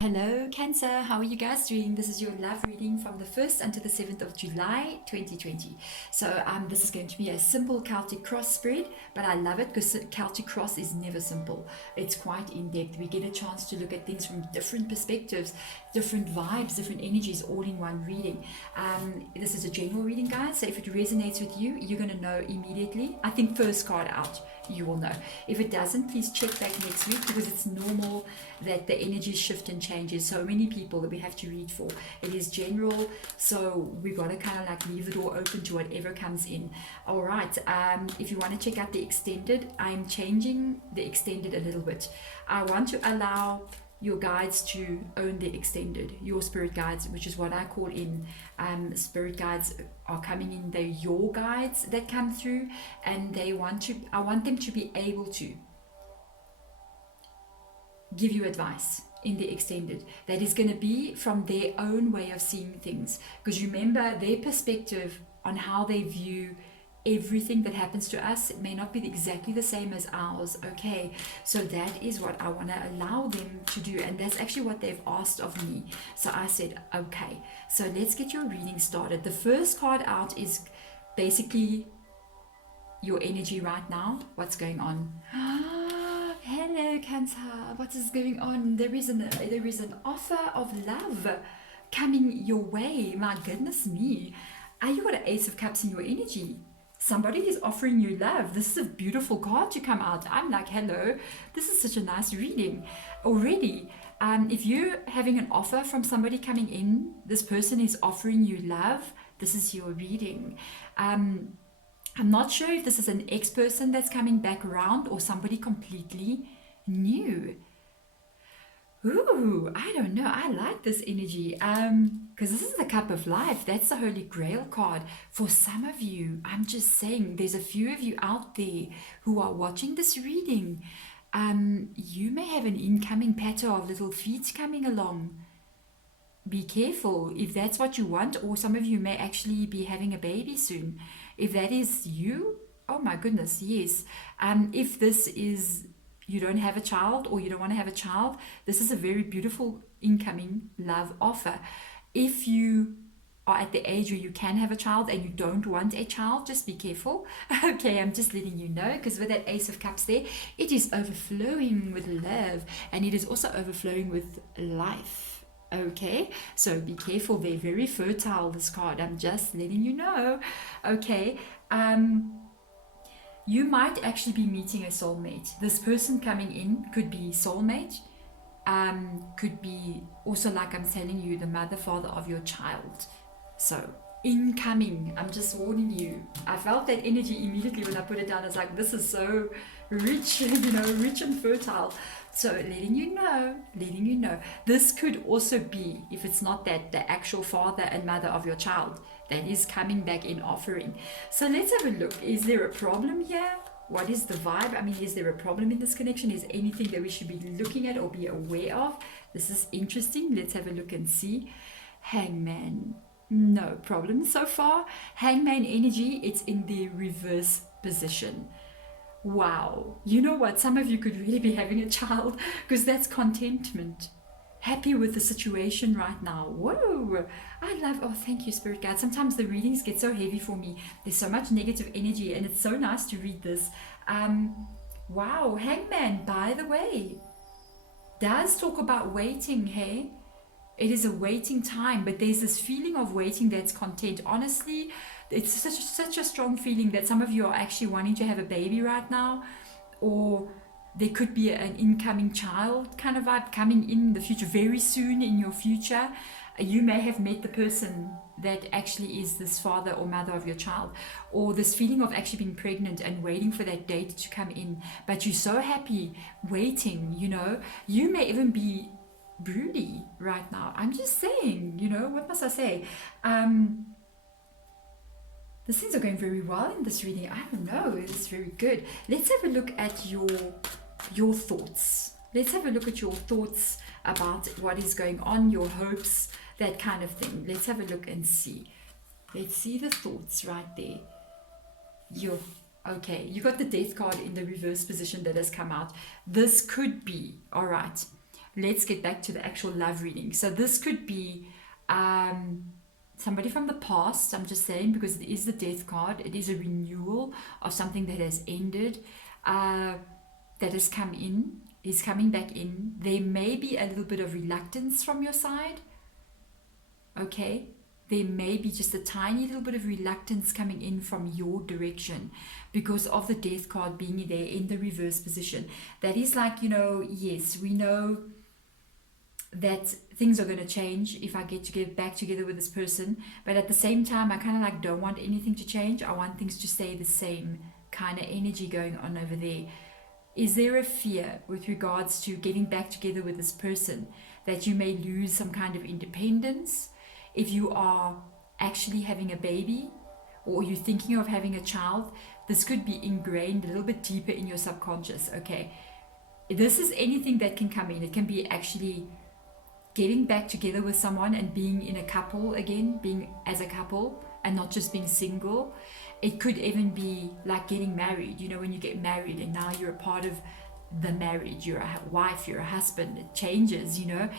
Hello, Cancer. How are you guys doing? This is your love reading from the 1st until the 7th of July 2020. So, this is going to be a simple Celtic cross spread, but I love it because Celtic cross is never simple. It's quite in depth. We get a chance to look at things from different perspectives, different vibes, different energies, all in one reading. This is a general reading, guys. So, if it resonates with you, you're going to know immediately. I think first card out, you will know. If it doesn't, please check back next week because it's normal that the energies shift and changes. So many people that we have to read for. It is general, so we've got to kind of like leave the door open to whatever comes in. All right. If you want to check out the extended, I'm changing the extended a little bit. I want to allow your guides to own the extended, your spirit guides, which is what I call in spirit guides are coming in. They're your guides that come through, and I want them to be able to give you advice in the extended that is going to be from their own way of seeing things, because remember, their perspective on how they view everything that happens to us, it may not be exactly the same as ours. Okay, so that is what I want to allow them to do, and that's actually what they've asked of me. So I said, okay, so let's get your reading started. The first card out is basically your energy right now, what's going on. Hello, Cancer. What is going on? There is an offer of love coming your way. My goodness me. You got an Ace of Cups in your energy. Somebody is offering you love. This is a beautiful card to come out. I'm like, hello. This is such a nice reading already. If you're having an offer from somebody coming in, this person is offering you love. This is your reading. I'm not sure if this is an ex-person that's coming back around or somebody completely new. Ooh, I don't know. I like this energy. Because this is the Cup of Life. That's the Holy Grail card. For some of you, I'm just saying, there's a few of you out there who are watching this reading. You may have an incoming patter of little feet coming along. Be careful if that's what you want, or some of you may actually be having a baby soon. If that is you, oh my goodness, yes. If this is, you don't have a child or you don't want to have a child, this is a very beautiful incoming love offer. If you are at the age where you can have a child and you don't want a child, just be careful. Okay, I'm just letting you know, because with that Ace of Cups there, it is overflowing with love, and it is also overflowing with life. Okay, so be careful. They're very fertile, this card. I'm just letting you know. Okay, you might actually be meeting a soulmate. This person coming in could be soulmate, could be also, like I'm telling you, the mother, father of your child. So incoming, I'm just warning you. I felt that energy immediately when I put it down. I was like, this is so rich, rich and fertile. So letting you know, this could also be, if it's not that, the actual father and mother of your child that is coming back in offering. So let's have a look. Is there a problem here? What is the vibe? I mean, is there a problem in this connection? Is anything that we should be looking at or be aware of? This is interesting. Let's have a look and see. Hangman. No problem so far. Hangman energy, it's in the reverse position. Wow, you know what? Some of you could really be having a child, because that's contentment. Happy with the situation right now. Whoa, oh, thank you, Spirit Guide. Sometimes the readings get so heavy for me. There's so much negative energy, and it's so nice to read this. Wow, Hangman, by the way, does talk about waiting, hey? It is a waiting time, but there's this feeling of waiting that's content. Honestly, it's such a strong feeling that some of you are actually wanting to have a baby right now, or there could be an incoming child kind of vibe coming in the future, very soon in your future. You may have met the person that actually is this father or mother of your child, or this feeling of actually being pregnant and waiting for that date to come in, but you're so happy waiting. You may even be broody right now. I'm just saying, what must I say? The things are going very well in this reading. I don't know, it's very good. Let's have a look at your thoughts. Let's have a look at your thoughts about what is going on, your hopes, that kind of thing. Let's have a look and see. Let's see the thoughts right there. Okay, you got the Death card in the reverse position that has come out. This could be, all right, let's get back to the actual love reading. So this could be somebody from the past, I'm just saying, because it is the death card. It is a renewal of something that has ended, that has come in, is coming back in. There may be a little bit of reluctance from your side, okay? There may be just a tiny little bit of reluctance coming in from your direction because of the death card being there in the reverse position. That is like, you know, yes, we know that things are going to change if I get to get back together with this person, but at the same time I kind of like don't want anything to change. I want things to stay the same kind of energy going on over there. Is there a fear with regards to getting back together with this person that you may lose some kind of independence? If you are actually having a baby or you're thinking of having a child, this could be ingrained a little bit deeper in your subconscious, okay? This is anything that can come in. It can be actually getting back together with someone and being in a couple again, being as a couple and not just being single. It could even be like getting married, you know, when you get married and now you're a part of the marriage, you're a wife, you're a husband, it changes, you know.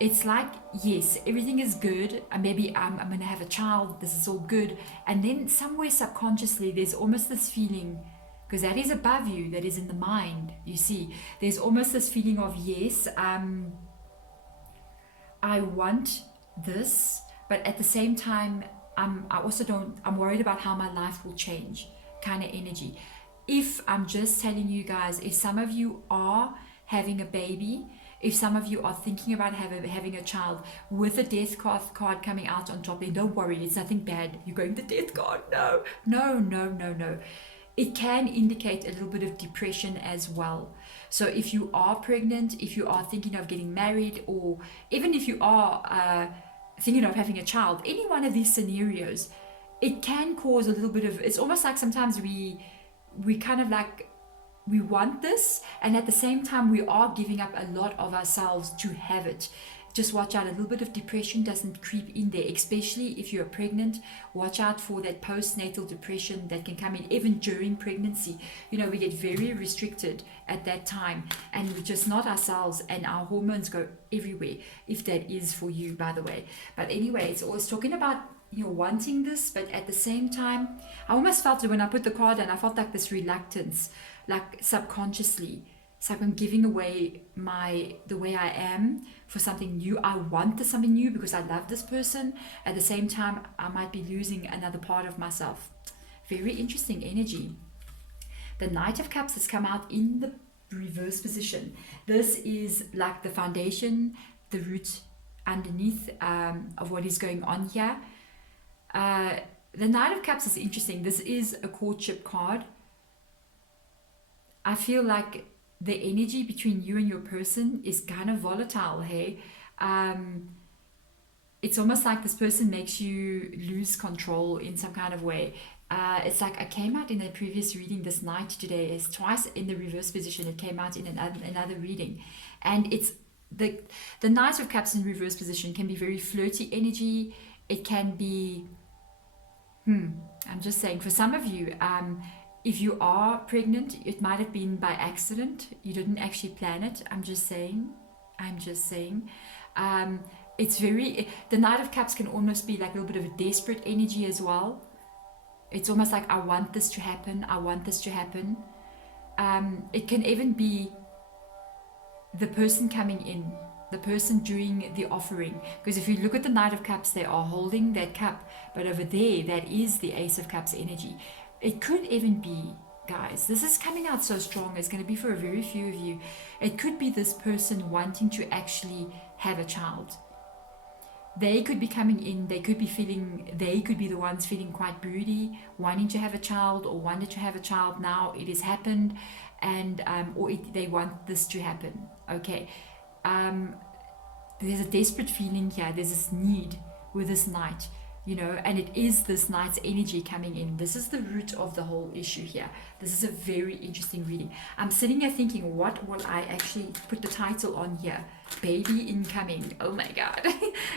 It's like, yes, everything is good, and maybe I'm going to have a child, this is all good, and then somewhere subconsciously there's almost this feeling, because that is above you, that is in the mind, you see, there's almost this feeling of, yes, I want this, but at the same time, I'm worried about how my life will change, kind of energy. If I'm just telling you guys, if some of you are having a baby, if some of you are thinking about having a child with a death card coming out on top, then don't worry, it's nothing bad. You're going the death card. No. It can indicate a little bit of depression as well. So if you are pregnant, if you are thinking of getting married, or even if you are thinking of having a child, any one of these scenarios, it can cause a little bit of, it's almost like sometimes we kind of like, we want this, and at the same time we are giving up a lot of ourselves to have it. Just watch out, a little bit of depression doesn't creep in there, especially if you're pregnant. Watch out for that postnatal depression that can come in even during pregnancy. You know, we get very restricted at that time and we're just not ourselves, and our hormones go everywhere, if that is for you, by the way. But anyway, it's always talking about, you know, wanting this, but at the same time, I almost felt it when I put the card in, I felt like this reluctance, like subconsciously. It's like I'm giving away the way I am for something new. I want something new because I love this person. At the same time, I might be losing another part of myself. Very interesting energy. The Knight of Cups has come out in the reverse position. This is like the foundation, the root underneath of what is going on here. The Knight of Cups is interesting. This is a courtship card. I feel like the energy between you and your person is kind of volatile, hey? It's almost like this person makes you lose control in some kind of way. It's like I came out in a previous reading this night today. It's twice in the reverse position. It came out in another reading. And it's the Knight of Cups in reverse position can be very flirty energy. It can be, I'm just saying, for some of you, if you are pregnant, it might have been by accident. You didn't actually plan it. I'm just saying. It's very, the Knight of Cups can almost be like a little bit of a desperate energy as well. It's almost like, I want this to happen. It can even be the person coming in, the person doing the offering. Because if you look at the Knight of Cups, they are holding that cup. But over there, that is the Ace of Cups energy. It could even be, guys, this is coming out so strong. It's going to be for a very few of you. It could be this person wanting to actually have a child. They could be coming in, they could be the ones feeling quite broody, wanting to have a child, or wanted to have a child. Now it has happened, and they want this to happen. Okay. There's a desperate feeling here. There's this need with this Knight. You know, and it is this Knight's energy coming in. This is the root of the whole issue here. This is a very interesting reading. I'm sitting here thinking, what will I actually put the title on here? Baby incoming. Oh my God.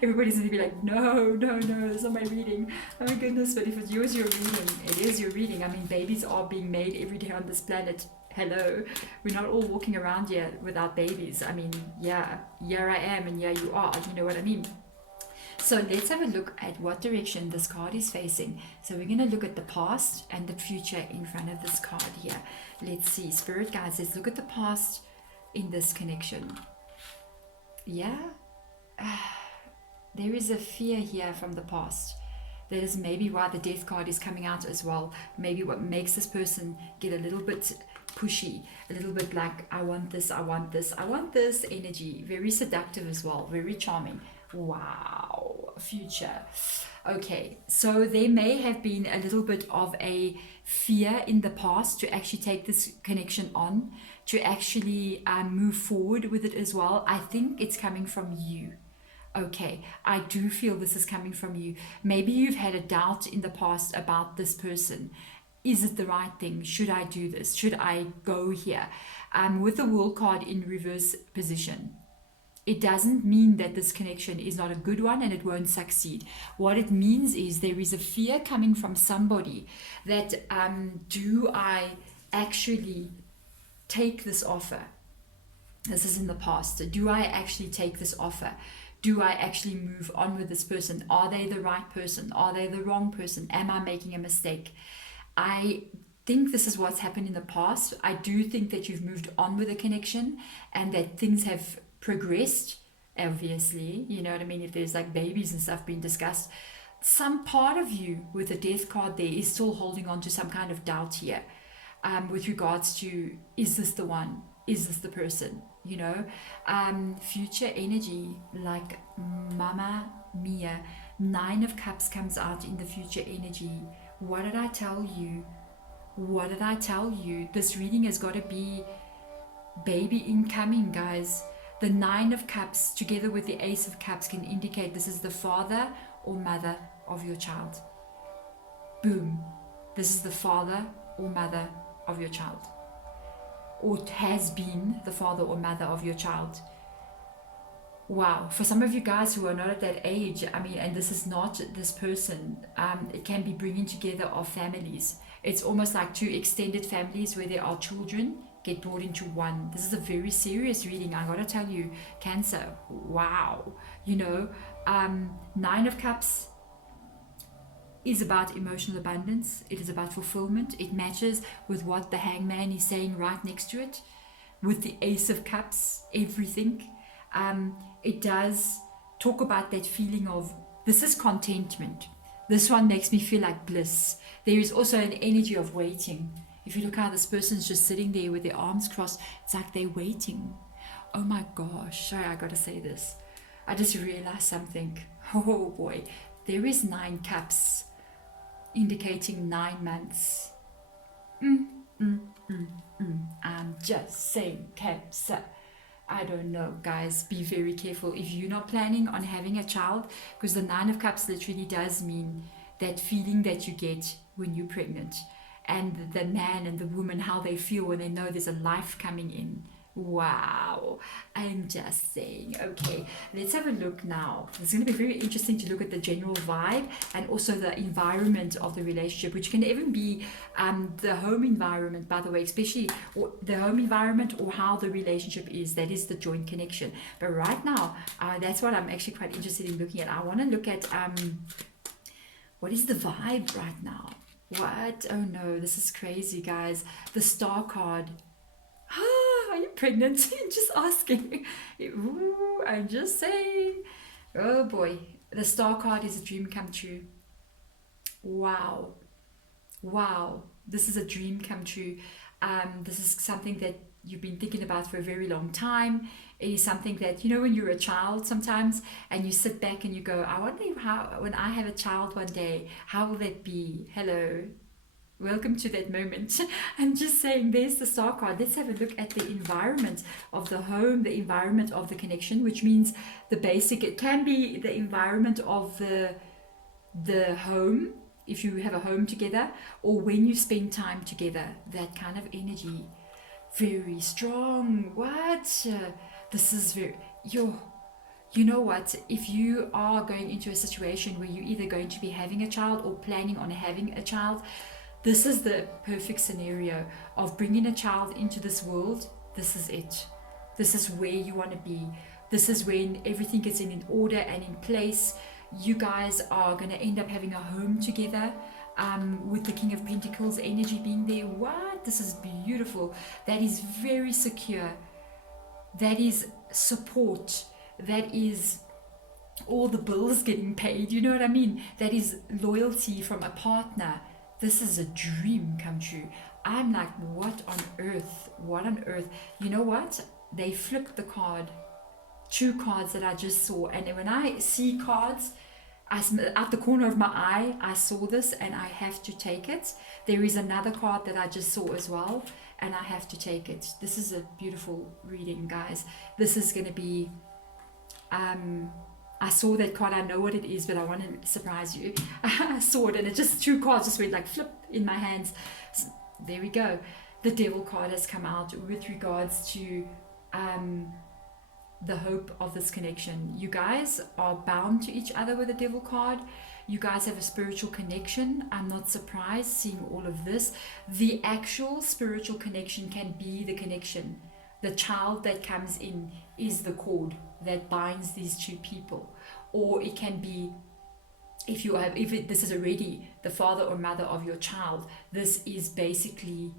Everybody's going to be like, no, that's not my reading. Oh my goodness, but if it's yours, your reading. It is your reading. I mean, babies are being made every day on this planet. Hello, we're not all walking around here without babies. I mean, yeah, here I am and here you are, you know what I mean? So let's have a look at what direction this card is facing. So we're going to look at the past and the future in front of this card here. Let's see, Spirit Guides, let's look at the past in this connection. Yeah, there is a fear here from the past. That is maybe why the death card is coming out as well. Maybe what makes this person get a little bit pushy, a little bit like, I want this, I want this, I want this energy. Very seductive as well, very charming. Wow, future. Okay, so there may have been a little bit of a fear in the past to actually take this connection on, to actually move forward with it as well. I think it's coming from you. Okay, I do feel this is coming from you. Maybe you've had a doubt in the past about this person. Is it the right thing? Should I do this? Should I go here? With the World card in reverse position, it doesn't mean that this connection is not a good one and it won't succeed. What it means is there is a fear coming from somebody that do I actually take this offer? This is in the past. Do I actually take this offer? Do I actually move on with this person? Are they the right person? Are they the wrong person? Am I making a mistake? I think this is what's happened in the past. I do think that you've moved on with a connection and that things have progressed, obviously. You know what I mean? If there's like babies and stuff being discussed, some part of you with the death card there is still holding on to some kind of doubt here with regards to, is this the one? Is this the person? You know, future energy, like Mama Mia, 9 of Cups comes out in the future energy. What did I tell you? What did I tell you? This reading has got to be baby incoming, guys. The 9 of Cups together with the Ace of Cups can indicate this is the father or mother of your child. Boom. This is the father or mother of your child, or has been the father or mother of your child. Wow, for some of you guys who are not at that age, I mean, and this is not this person, it can be bringing together of families. It's almost like 2 extended families where there are children get brought into one. This is a very serious reading, I gotta tell you, Cancer. Wow. You know, 9 of Cups is about emotional abundance. It is about fulfillment. It matches with what the Hangman is saying right next to it. With the Ace of Cups, everything. It does talk about that feeling of, this is contentment. This one makes me feel like bliss. There is also an energy of waiting. If you look how this person's just sitting there with their arms crossed, it's like they're waiting. Oh my gosh, sorry, I gotta say this. I just realized something. Oh boy, there is 9 cups indicating 9 months. I'm just saying, Cancer. I don't know, guys, be very careful if you're not planning on having a child, because the 9 of Cups literally does mean that feeling that you get when you're pregnant, and the man and the woman, how they feel when they know there's a life coming in. Wow, I'm just saying. Okay, let's have a look now. It's going to be very interesting to look at the general vibe and also the environment of the relationship, which can even be the home environment, by the way, especially the home environment or how the relationship is. That is the joint connection. But right now, that's what I'm actually quite interested in looking at. I want to look at what is the vibe right now. What? Oh no, this is crazy, guys. The Star card. Are you pregnant? Just asking. Ooh, I'm just saying. Oh boy. The Star card is a dream come true. Wow. Wow. This is a dream come true. This is something that you've been thinking about for a very long time. It is something that, you know, when you're a child sometimes and you sit back and you go, I wonder how, when I have a child one day, how will that be? Hello. Welcome to that moment. I'm just saying, there's the Star card. Let's have a look at the environment of the home, the environment of the connection, which means the basic, it can be the environment of the home, if you have a home together, or when you spend time together, that kind of energy. Very strong. What? This is very, you know what, if you are going into a situation where you're either going to be having a child or planning on having a child, This is the perfect scenario of bringing a child into this world. This is it. This is where you want to be. This is when everything is in order and in place. You guys are going to end up having a home together, with the King of Pentacles energy being there. What? This is beautiful. That is very secure. That is support. That is all the bills getting paid. You know what I mean? That is loyalty from a partner. This is a dream come true. I'm like, what on earth? What on earth? You know what? They flipped the card. 2 cards that I just saw, and when I see cards, out the corner of my eye, I saw this and I have to take it. There is another card that I just saw as well, and I have to take it. This is a beautiful reading, guys. This is going to be, I saw that card, I know what it is, but I want to surprise you. I saw it and it just 2 cards just went like flip in my hands. So, there we go. The Devil card has come out with regards to the hope of this connection. You guys are bound to each other with the Devil card. You guys have a spiritual connection. I'm not surprised seeing all of this. The actual spiritual connection can be the connection. The child that comes in is the cord that binds these 2 people. Or it can be, if this is already the father or mother of your child, this is basically,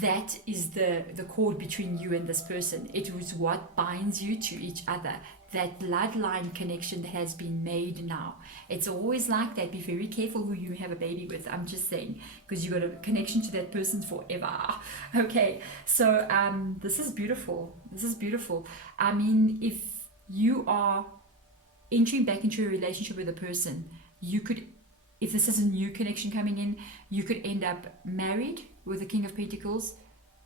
that is the cord between you and this person. It was what binds you to each other. That bloodline connection that has been made now. It's always like that. Be very careful who you have a baby with. I'm just saying, because you got a connection to that person forever. Okay, so this is beautiful. This is beautiful. I mean, if you are entering back into a relationship with a person, you could, if this is a new connection coming in, you could end up married with the King of Pentacles,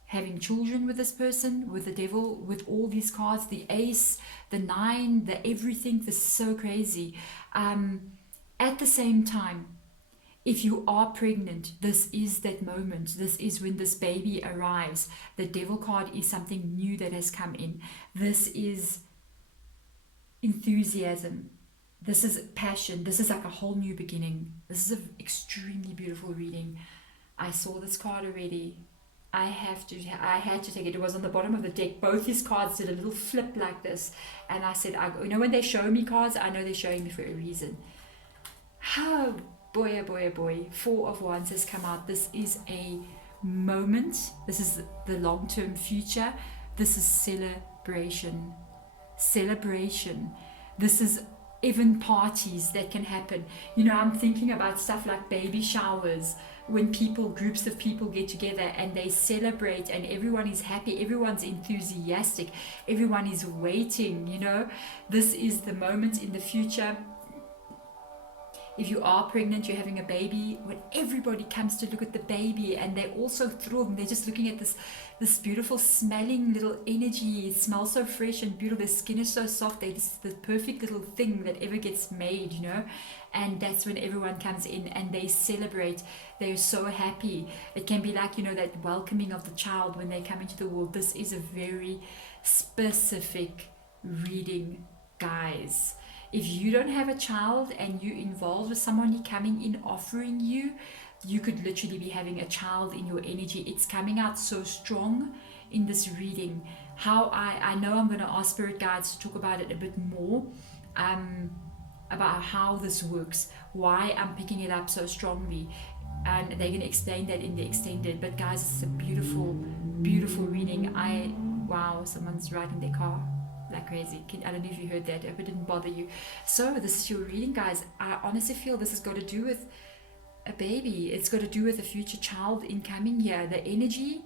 having children with this person, with the Devil, with all these cards, the Ace, the 9, the everything. This is so crazy. At the same time, if you are pregnant, this is that moment. This is when this baby arrives. The Devil card is something new that has come in. This is enthusiasm. This is passion. This is like a whole new beginning. This is an extremely beautiful reading. I saw this card already. I had to take it. It was on the bottom of the deck. Both these cards did a little flip like this, and I said, you know, when they show me cards, I know they're showing me for a reason. Oh boy, oh boy, oh boy. 4 of Wands has come out. This is a moment. This is the long-term future. This is celebration. This is even parties that can happen. You know, I'm thinking about stuff like baby showers, when groups of people get together and they celebrate and everyone is happy, everyone's enthusiastic, everyone is waiting, you know. This is the moment in the future. If you are pregnant, you're having a baby, when everybody comes to look at the baby and they're also thrilled and they're just looking at this beautiful smelling little energy. It smells so fresh and beautiful. The skin is so soft. It's the perfect little thing that ever gets made, you know. And that's when everyone comes in and they celebrate. They're so happy. It can be like, you know, that welcoming of the child when they come into the world. This is a very specific reading, guys. If you don't have a child and you're involved with someone coming in offering you could literally be having a child in your energy. It's coming out so strong in this reading. How I know I'm going to ask spirit guides to talk about it a bit more, about how this works, why I'm picking it up so strongly, and they're going to explain that in the extended. But guys, it's a beautiful, beautiful reading. Wow, someone's riding their car like crazy. I don't know if you heard that. I hope it didn't bother you. So this is your reading, guys. I honestly feel this has got to do with a baby. It's got to do with a future child incoming here. The energy,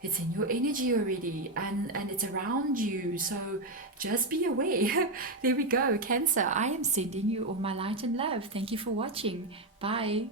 it's in your energy already, and it's around you. So just be aware. There we go. Cancer, I am sending you all my light and love. Thank you for watching. Bye.